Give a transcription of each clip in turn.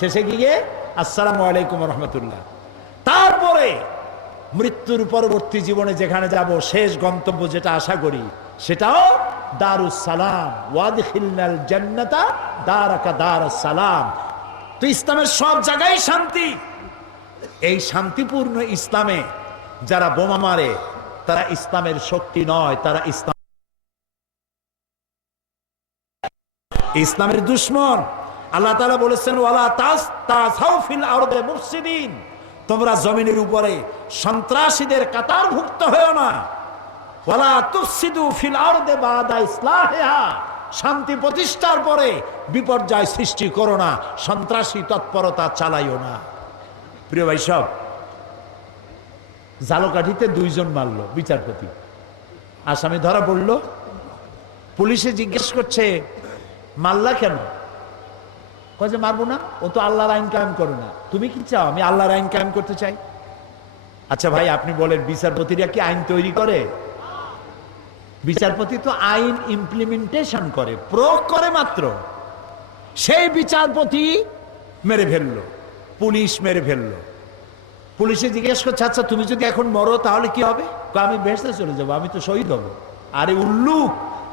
শেষে গিয়ে আসসালামু আলাইকুম রহমতুল্লাহ। তারপরে মৃত্যুর পরবর্তী জীবনে যেখানে যাব, শেষ গন্তব্য যেটা আশা করি, সেটাও দারুস সালাম, ওয়াদখিলনাল জান্নাতা দারাকা দারুস সালাম। তো ইসলামের সব জায়গায় শান্তি। এই শান্তিপূর্ণ ইসলামে যারা বোমা মারে তারা ইসলামের শক্তি নয়, তারা ইসলামের দুশমন। আল্লাহ তাআলা বলেছেন, ওয়ালা তাসতাউ ফিল আরদি মুফসিদিন, তোমরা জমিনের উপরে সন্ত্রাসীদের কাতারভুক্ত হও না। ওয়ালা তুফসিদু ফিল আরদি বাদা ইসলাহিহা, শান্তি প্রতিষ্ঠার পরে বিপর্যয় সৃষ্টি করো না, সন্ত্রাসী তৎপরতা চালাইও না। প্রিয় ভাই সব, জালকাঠিতে 2 জন মারলো বিচারপতি, আসামি ধরা পড়লো। পুলিশে জিজ্ঞেস করছে, মারলা কেন? কয় যে মারবো না, ও তো আল্লাহর আইন কায়েম করে না। তুমি কি চাও? আমি আল্লাহর আইন কায়েম করতে চাই। আচ্ছা ভাই, আপনি বলেন, বিচারপতিরা কি আইন তৈরি করে? বিচারপতি তো আইন ইমপ্লিমেন্টেশন করে, প্রয়োগ করে মাত্র। সেই বিচারপতি মেরে ফেললো, পুলিশ মেরে ফেললো। পুলিশে জিজ্ঞেস করছে, আচ্ছা তুমি যদি এখন মরো তাহলে কি হবে? আমি বেহেশতে চলে যাবো, আমি তো শহীদ হব। আরে উল্লুক,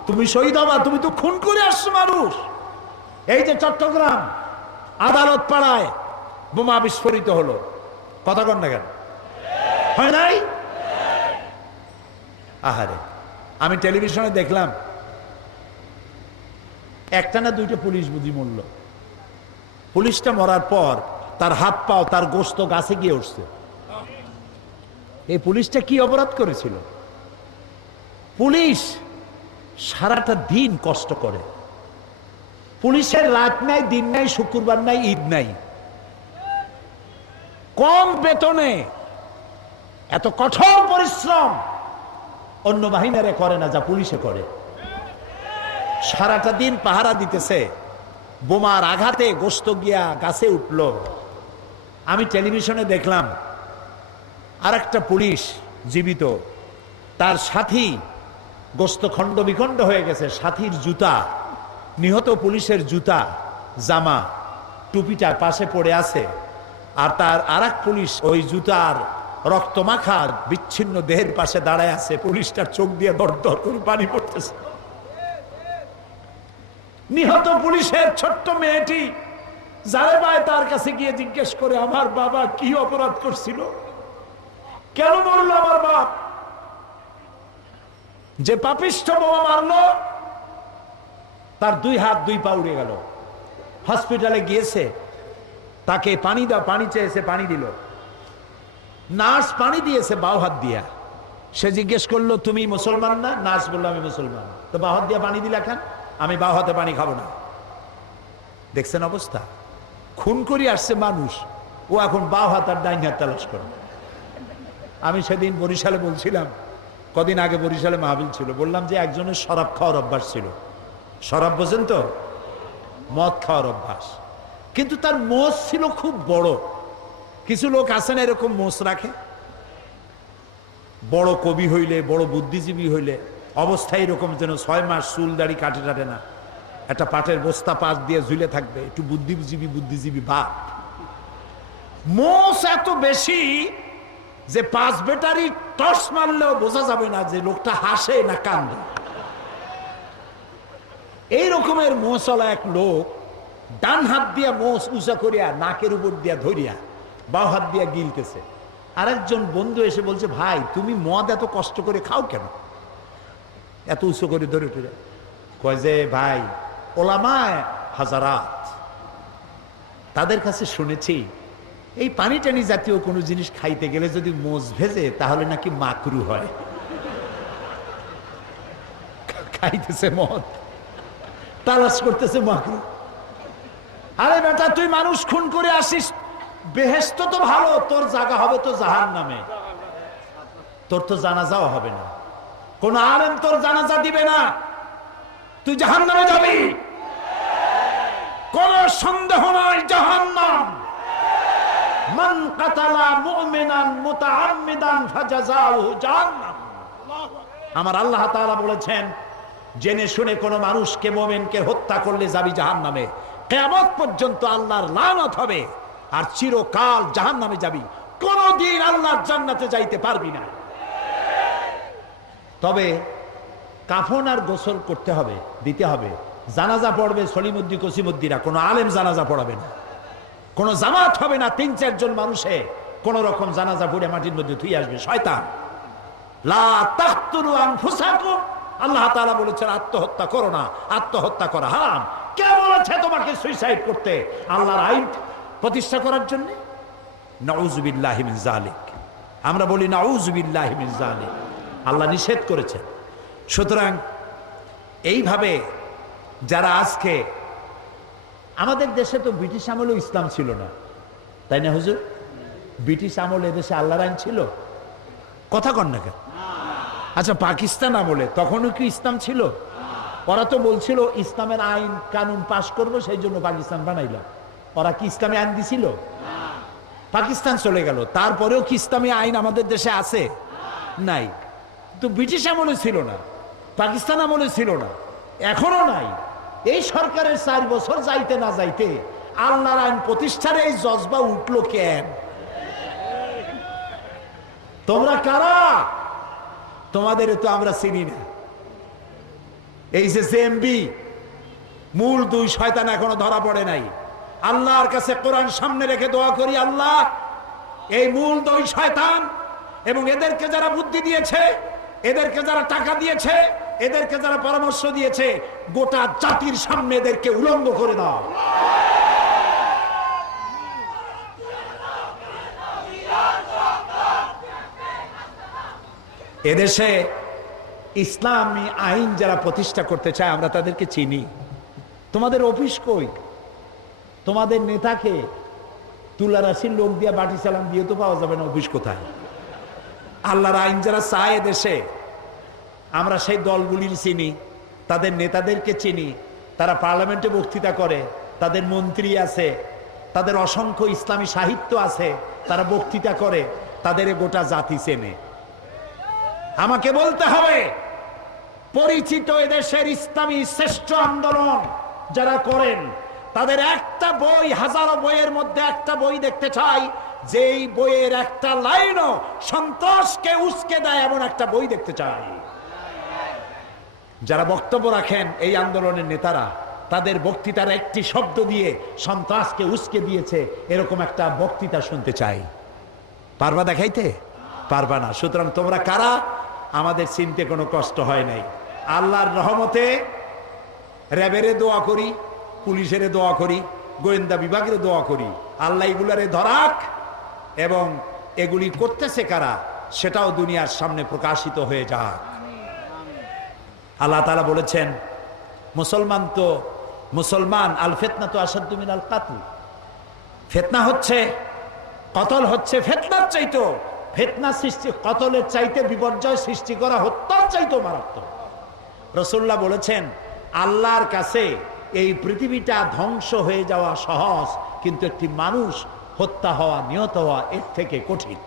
তুমি শহীদ হবা? তুমি তো খুন করে আসছো মানুষ। এই যে চট্টগ্রাম আদালত পাড়ায় বোমা বিস্ফোরিত হলো, কথা কন না কেন? হয় নাই? আহারে, আমি টেলিভিশনে দেখলাম, একটা না 2টা পুলিশ বুঝি মরল। পুলিশটা মরার পর তার হাত পাও, তার গোস্ত গাছে গিয়ে উঠছে। এই পুলিশটা কি অপরাধ করেছিল? পুলিশ সারাটা দিন কষ্ট করে, পুলিশের রাত নাই, দিন নাই, শুক্রবার নাই, ঈদ নাই, কম বেতনে এত কঠোর পরিশ্রম অন্য বাহিনীরা করে না যা পুলিশে করে। সারাটা দিন পাহারা দিতেছে, বোমার আঘাতে গোস্ত গিয়া গাছে উঠল। আমি টেলিভিশনে দেখলাম আরেকটা পুলিশ জীবিত, তার সাথী গোস্ত খণ্ড বিখণ্ড হয়ে গেছে, সাথীর জুতা, নিহত পুলিশের জুতা, জামা, টুপিটা পাশে পড়ে আছে। আর তার আরেক পুলিশ ওই জুতার রক্তমাখা বিচ্ছিন্ন দেহের পাশে দাঁড়ায় আছে। পুলিশটার চোখ দিয়ে দর দর করে পানি পড়তেছে। নিহত পুলিশের ছোট্ট মেয়েটি যারে পায় তার কাছে গিয়ে জিজ্ঞেস করে, আমার বাবা কি অপরাধ করছিল, কেন মরল আমার বাপ? যে পাপিষ্ঠ বোমা মারলো তার 2 হাত 2 পা উড়ে গেল। হসপিটালে গিয়েছে, তাকে পানি দাও, পানি চেয়েছে, পানি দিল। নার্স পানি দিয়েছে বাও হাত দিয়া। সে জিজ্ঞেস করলো, তুমি মুসলমান না? নার্স বললো, আমি মুসলমান। তো বাও হাত দিয়া পানি দিলা কেন? আমি বাও হাতে পানি খাবো না। দেখছেন অবস্থা? খুন করে আসছে মানুষ, ও এখন বাও হাত আর ডাইন হাত তালাশ করে। আমি সেদিন বরিশালে বলছিলাম, কদিন আগে বরিশালে মাহফিল ছিল, বললাম যে একজনের শরাব খাওয়ার অভ্যাস ছিল। শরাব বোঝেন তো? মদ খাওয়ার অভ্যাস। কিন্তু তার মোষ ছিল খুব বড়। কিছু লোক আছেন এরকম মোষ রাখে, বড় কবি হইলে, বড় বুদ্ধিজীবী হইলে অবস্থায় এরকম যেন 6 মাস চুল দাড়ি কাটে টাটে না, একটা পাটের বস্তা পাশ দিয়ে ঝুলে থাকবে, একটু বুদ্ধিজীবী ভাব। মোষ এত বেশি যে 5 ব্যাটারি টর্চ মারলেও বোঝা যাবে না যে লোকটা হাসে না কান্দে। এই রকমের মোষওয়ালা এক লোক ডান হাত দিয়া মোষ উঁচা করিয়া নাকের উপর দিয়া ধরিয়া বাও হাত দিয়া গিলতেছে। আরেকজন বন্ধু এসে বলছে, ভাই তুমি মদ এত কষ্ট করে খাও কেন, এত উঁচু করে ধরে টরে? কয় যে ভাই, ওলামায়ে হাজারাত, তাদের কাছে শুনেছি এই পানি টানি জাতীয় কোনো জিনিস খাইতে গেলে যদি মোষ ভেজে তাহলে নাকি মাকরু হয়। খাইতেছে মদ, তালাশ করতেছে মাকরু। আরে বেটা, তুই মানুষ খুন করে আসিস, বেহেশত তো ভালো, তোর জায়গা হবে তো জাহান্নামে। তোর তো জানাজাও হবে না, কোন আলেম তোর জানাজা দিবে না, তুই জাহান্নামে যাবি, কোন সন্দেহ নাই। জাহান্নাম, মান কাতালা মুমিনান মুতাআম্মিদান ফাজাযাউহু জাহান্নাম। আমার আল্লাহ তাআলা বলেছেন, জেনে শুনে কোন মানুষকে মুমিনকে হত্যা করলে যাবি জাহান্নামে। কিয়ামত পর্যন্ত আল্লাহর লানত হবে, আর চিরকাল জাহান্নামে যাবি, কোনদিন আল্লাহর জান্নাতে যাইতে পারবি না। তবে কাফন আর গোসল করতে হবে, দিতে হবে। জানাজা পড়বে সলিমুদ্দি কসিমুদ্দিরা, কোনো আলেম জানাজা পড়াবে না, কোনো জামাত হবে না। 3-4 জন মানুষে কোন রকম জানাজা পড়ে মাটির মধ্যে ধুই আসবে, শয়তান। লা তাকতুলু আনফুসাকুম, আল্লাহ তাআলা বলেছেন আত্মহত্যা করো না, আত্মহত্যা করা হারাম। কে বলেছে তোমাকে সুইসাইড করতে? আল্লাহর আইন প্রতিষ্ঠা করার জন্য। নাউযুবিল্লাহি মিন যালিক, আমরা বলি নাউযুবিল্লাহি মিন যালিক, আল্লাহ নিষেধ করেছেন। সুতরাং এইভাবে যারা আজকে, আমাদের দেশে তো ব্রিটিশ আমলেও ইসলাম ছিল না, তাই না হুজুর? ব্রিটিশ আমলে দেশে আল্লাহর আইন ছিল? কথা কন না কেন? আচ্ছা, পাকিস্তান আমলে তখনও কি ইসলাম ছিল? ওরা তো বলছিল ইসলামের আইন কানুন পাশ করবো, সেই জন্য পাকিস্তান বানাইল। ওরা কি ইসলামী আইন দিছিল? পাকিস্তান চলে গেল, তারপরেও কি ইসলামী আইন আমাদের দেশে আছে? নাই। তো ব্রিটিশ আমলে ছিল না, পাকিস্তান আমলে ছিল না, এখনো নাই। এই সরকারের 4 বছর যাইতে না যাইতে আল্লাহর আইন প্রতিষ্ঠার এই জজবা উঠলো কেন? তোমরা কারা? তোমাদের তো আমরা চিনি না। এই যে জেএমবি, মূল 2 শয়তান এখনো ধরা পড়ে নাই। আল্লাহর কাছে কোরআন সামনে রেখে দোয়া করি, আল্লাহ এই মূল 2 শয়তান এবং এদেরকে যারা বুদ্ধি দিয়েছে, এদেরকে যারা টাকা দিয়েছে, এদেরকে যারা পরামর্শ দিয়েছে, গোটা জাতির সামনে এদেরকে উলঙ্গ করে দাও। এদেশে ইসলামী আইন যারা প্রতিষ্ঠা করতে চায়, আমরা তাদেরকে চিনি। তোমাদের অফিস কই? তোমাদের নেতাকে তুলারাশির লোক দিয়ে বাটি চালান দিয়ে তো পাওয়া যাবে না, অফিস কোথায়? আল্লাহর আইন যারা চায় দেশে, আমরা সেই দলগুলির চিনি, তাদের নেতাদেরকে চিনি। তারা পার্লামেন্টে বক্তৃতা করে, তাদের মন্ত্রী আছে, তাদের অসংখ্য ইসলামী সাহিত্য আছে, তারা বক্তৃতা করে, তাদের গোটা জাতি চেনে। আমাকে বলতে হবে, পরিচিত এদেশের ইসলামী শ্রেষ্ঠ আন্দোলন যারা করেন, তাদের একটা বই, হাজারো বইয়ের মধ্যে একটা বই দেখতে চাই, যেই বইয়ের একটা লাইনও সন্ত্রাসকে উস্কে দেয় এমন একটা বই দেখতে চাই। যারা বক্তব্য রাখেন এই আন্দোলনের নেতারা, তাদের বক্তৃতার একটি শব্দ দিয়ে সন্ত্রাসকে উস্কে দিয়েছে এরকম একটা বক্তৃতা শুনতে চাই। পারবা দেখাইতে? পারবা না। সুতরাং তোমরা কারা? আমাদের চিনতে কোনো কষ্ট হয় নাই। আল্লাহর রহমতে র্যাবেরে দোয়া করি, পুলিশের দোয়া করি, গোয়েন্দা বিভাগের দোয়া করি, আল্লাহ এগুলারে ধরাক, এবং এগুলি করতেছে কারা সেটাও দুনিয়ার সামনে প্রকাশিত হয়ে যাক। আল্লাহ তাআলা বলেছেন, মুসলমান আল ফিতনা তো আসাদ্দু মিনাল কাতল, ফিতনা হচ্ছে, কতল হচ্ছে ফিতনার চাইতো, ফিতনা সৃষ্টি, কতলের চাইতে বিপর্যয় সৃষ্টি করা হত্যার চাইতো মারাত্মক। রাসূলুল্লাহ বলেছেন, আল্লাহর কাছে এই পৃথিবীটা ধ্বংস হয়ে যাওয়া সহজ, কিন্তু একটি মানুষ হত্যা হওয়া, নিহত হওয়া এর থেকে কঠিন।